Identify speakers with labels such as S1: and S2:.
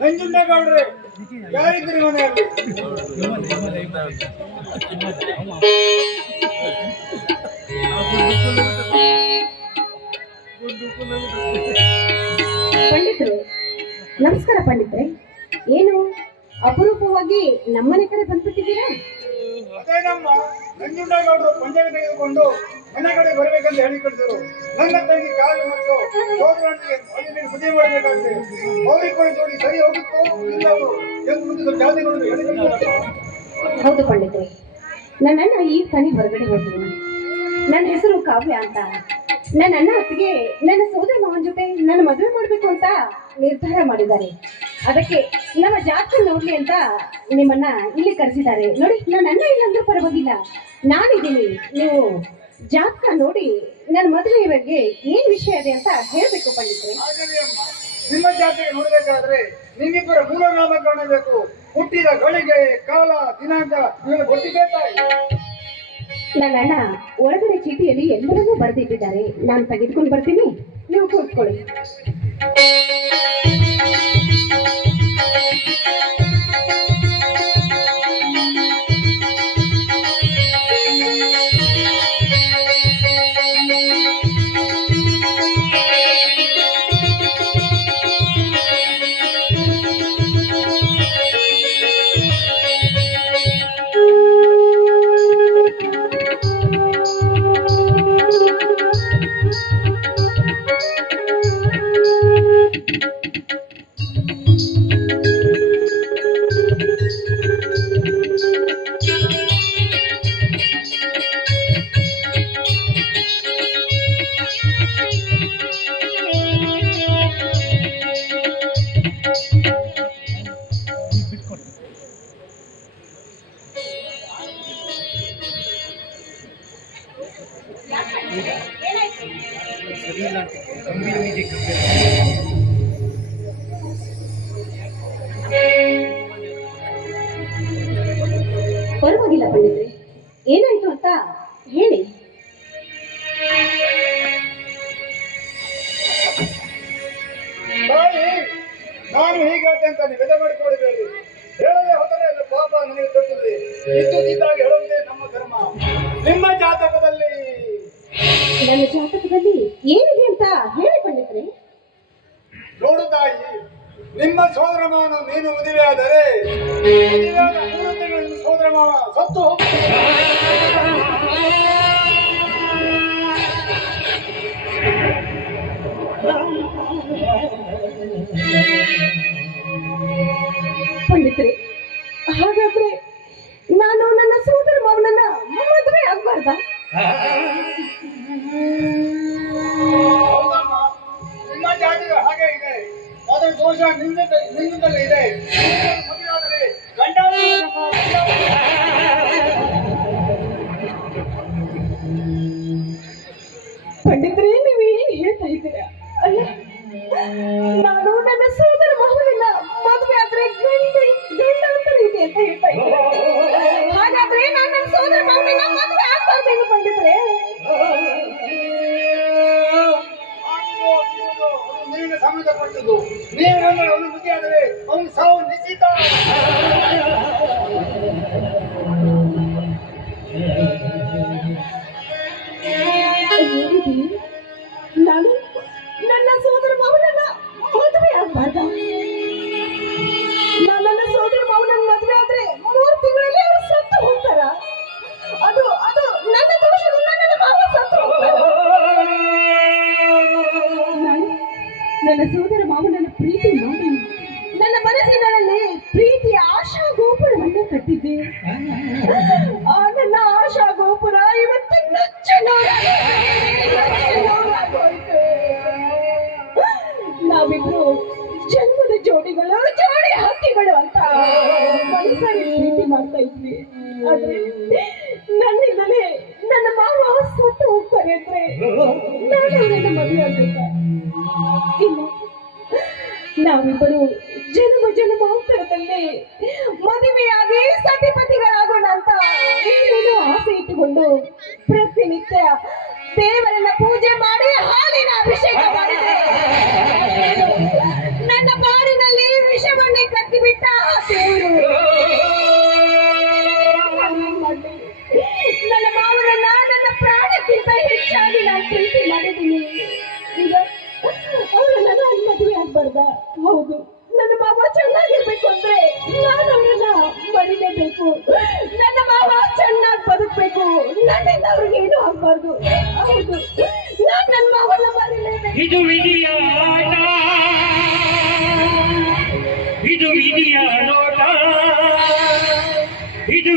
S1: ನಂಜುಂಡೇಗೌಡ್ರೆ ಯಾರಿದ್ರಿ ಮನೆಯಲ್ಲಿ?
S2: ಪಂಡಿತರು ನಮಸ್ಕಾರ ಪಂಡಿತ್ರೆ. ಏನು ಅಪರೂಪವಾಗಿ ನಮ್ಮನೆ ಕಡೆ ಬಂದ್ಬಿಟ್ಟಿದ್ದೀರಾ?
S1: ಅದೇ ನಮ್ಮ ನಂಜುಂಡೇಗೌಡರು ಪಂಚಾಯತ್ ತೆಗೆದುಕೊಂಡು ಮನೆ ಕಡೆ ಬರಬೇಕಂತ ಹೇಳಿ ನನ್ನ ತಂಗಿ ಕಾಲು ಮತ್ತು ಸೋದರನಿಗೆ ಮದುವೆ ಮಾಡಬೇಕಾಗ್ತದೆ ಅವ್ರಿಗೆ ಕೂಡ ಜೋಡಿ ಸರಿ ಹೋಗುತ್ತೋ ಇಲ್ಲವೋ ಎಂದು ಜಾತಿ ಕಳಿಸಿದ್ರು.
S2: ಹೌದು ಪಂಡಿತ್ರೆ ನನ್ನಣ್ಣ ಈ ತನಿ ಹೊರಗಡೆ ಹೋಗಿದ್ದೀನಿ ನನ್ನ ಹೆಸರು ಕಾವ್ಯ ಅಂತ. ನನ್ನ ಅಣ್ಣ ಅತ್ತಿಗೆ ನನ್ನ ಸೋದರ ಮಾವನ ಜೊತೆ ನನ್ನ ಮದುವೆ ಮಾಡಬೇಕು ಅಂತ ನಿರ್ಧಾರ ಮಾಡಿದ್ದಾರೆ. ಅದಕ್ಕೆ ನಮ್ಮ ಜಾತಿ ನೋಡ್ಲಿ ಅಂತ ನಿಮ್ಮನ್ನ ಇಲ್ಲಿ ಕರೆಸಿದ್ದಾರೆ. ನೋಡಿ ನನ್ನ ಅಣ್ಣ ಇಲ್ಲಂದ್ರೂ ಪರವಾಗಿಲ್ಲ. ನಾನಿದ್ದೀನಿ. ನೀವು ಜಾತಕ ನೋಡಿ ನನ್ನ ಮದುವೆ ಬಗ್ಗೆ ಏನ್ ವಿಷಯ ಇದೆ ಅಂತ ಹೇಳ್ಬೇಕು ಪಂಡಿತ್ರೆ.
S1: ನಿಮ್ಮ ಜಾತಿ ನೋಡಬೇಕಾದ್ರೆ ನಿಮ್ಮಿಬ್ಬರ ಮೂಲ ನಾಮಕರಣ ಬೇಕು ಹುಟ್ಟಿದ ಗಳಿಗೆ ಕಾಲ ದಿನಾಂಕ ಇವೆಲ್ಲ ಗೊತ್ತಿದೆ ತಾಯಿ?
S2: ನನ್ನ ಅಣ್ಣ ಒಳಗಡೆ ಚೀಟಿಯಲ್ಲಿ ಎಲ್ಲರನ್ನೂ ಬರೆದಿಟ್ಟಿದ್ದಾರೆ. ನಾನು ತೆಗೆದುಕೊಂಡು ಬರ್ತೀನಿ. ನೀವು ಕೂತ್ಕೊಳ್ಳಿ. ಪರವಾಗಿಲ್ಲ ಪಂಡಿತ್ರೆ ಏನಾಯ್ತು ಅಂತ ಹೇಳಿ.
S1: ನಾನು ಹೀಗಾದೆ ಅಂತ ನಿವೇದ ಮಾಡಿಕೊಳ್ಳಿ ಹೇಳದೆ ಹೋದರೆ ಅದು ಪಾಪ ನನಗೆ ತೊಟ್ಟಿದ್ರಿ ಇದ್ದು ಇದ್ದಾಗ ಹೇಳುವುದೇ ನಮ್ಮ ಧರ್ಮ. ನಿಮ್ಮ ಜಾತಕದಲ್ಲಿ
S2: ನನ್ನ ಜಾತಕದಲ್ಲಿ ಏನಿದೆ ಅಂತ ಹೇಳಿ ಪಂಡಿತ್ರೆ
S1: ನೋಡು ತಾಯಿ ನಿಮ್ಮ ಸೋದರ ಮಾವನ ನೀನು ಮದುವೆಯಾದರೆ ಆದರೆ ಮೂರು ತಿಂಗಳ ಸೋದರ ಮಾವ ಸತ್ತು ಪಂಡಿತರೆ
S2: ಪಂಡಿತ್ರೆ ಹಾಗಾದ್ರೆ ನಾನು ನನ್ನ ಸೋದರ ಮಾವನನ್ನ ಮದುವೆ ಆಗ್ಬಾರ್ದಾ?
S1: ಹೌದಮ್ಮ. ನಿಮ್ಮ ಜಾತಿಗೆ ಹಾಗೆ ಇದೆ. ಅದರ ದೋಷ ನಿಂದ ನಿಂದಲೇ ಇದೆ. ಗಂಡ
S2: ಪಂಡಿತರೇ, ನೀವು ಏನ್ ಹೇಳ್ತಾ ಇದ್ದೀರಾ? ಅಲ್ಲ, ನಾನು ನನ್ನ ಸೋದರ ಮಗುವಿನ ಮದುವೆ ಆದ್ರೆ ಗಂಡ ಗಂಡ ಇದೆ ಅಂತ ಹೇಳ್ತಾ ಇದ್ದೀರಾ? ಹಾಗಾದ್ರೆ ನಾನು ನನ್ನ ಸೋದರ ಮಗುವಿನ ಮದುವೆ ಆಗ್ಬಾರ್ದೇನು ಪಂಡಿತ್ರೆ?
S1: ಸಂಬಂಧಪಟ್ಟದ್ದು ನೀವು ನನ್ನ ಅವನು ಆದರೆ ಅವನು ಸಾವು ನಿಶ್ಚಿತ.
S2: ನನ್ನ ಸೋದರ ಮಾವನನ್ನ ಪ್ರೀತಿ ಮಾಡಿ. ನನ್ನ ಮನಸ್ಸಿನಲ್ಲಿ ಪ್ರೀತಿಯ ಆಶಾ ಗೋಪುರವನ್ನು ಕಟ್ಟಿದ್ದೆ. ಆ, ನನ್ನ ಆಶಾ ಗೋಪುರ ಇವತ್ತು. ನಾವಿಬ್ರು ಜನ್ಮದ ಜೋಡಿಗಳು, ಜೋಡಿ ಹಕ್ಕಿಗಳು ಅಂತ ಮನಸ್ಸಲ್ಲಿ ಪ್ರೀತಿ ಮಾಡ್ತಾ ಇದ್ವಿ. ಆದ್ರೆ ನನ್ನಿಂದಲೇ ನನ್ನ ಮಾವ ಸತ್ತು ಹೋಗ್ತಾರೆ ಅಂದ್ರೆ ನಾನು ಮದುವೆ ಆಗ್ಬೇಕಾ? ಇಲ್ಲ. ನಾವಿಬ್ಬರು ಜನ್ಮ ಜನ್ಮಾಂತರದಲ್ಲಿ ಮದುವೆಯಾಗಿ ಸತಿಪತಿಗಳಾಗೋಣ ಅಂತ ಇನ್ನೂ ಆಸೆ ಇಟ್ಟುಕೊಂಡು ಪ್ರತಿನಿತ್ಯ ದೇವರನ್ನ ಪೂಜೆ ಮಾಡಿ ಹಾಲಿನ ಅಭಿಷೇಕ ಮಾಡಿದೆ. ನನ್ನ ಬಾರಿನಲ್ಲಿ ವಿಷವನ್ನೇ ಕಟ್ಟಿಬಿಟ್ಟ ಆಸೆ ನನ್ನ ಮಾವನನ್ನ ನನ್ನ ಪ್ರಾಣಕ್ಕಿಂತ ಹೆಚ್ಚಾಗಿ ನಾನು ಪ್ರೀತಿ ಮಾಡಿದ್ದೀನಿ. ಹೌದು ನನ್ನ ಮಾವ ಚೆನ್ನಾಗಿರ್ಬೇಕು ಅಂದ್ರೆ ನಾನು ಅವ್ರನ್ನ ಮರಿಲೇಬೇಕು. ನನ್ನ ಮಾವ ಚೆನ್ನಾಗಿ ಬದುಕ್ಬೇಕು. ನನ್ನಿಂದ ಅವ್ರಿಗೆ ಏನು ಆಗ್ಬಾರ್ದು. ಹೌದು. ನಾನು ನನ್ನ ಮಾವನ್ನ ಮರಿಲೇಬೇಕು.
S3: ಇದು ವಿಧಿಯ ಆಟ ಇದು ವಿಧಿಯ ನೋಟ. ಇದು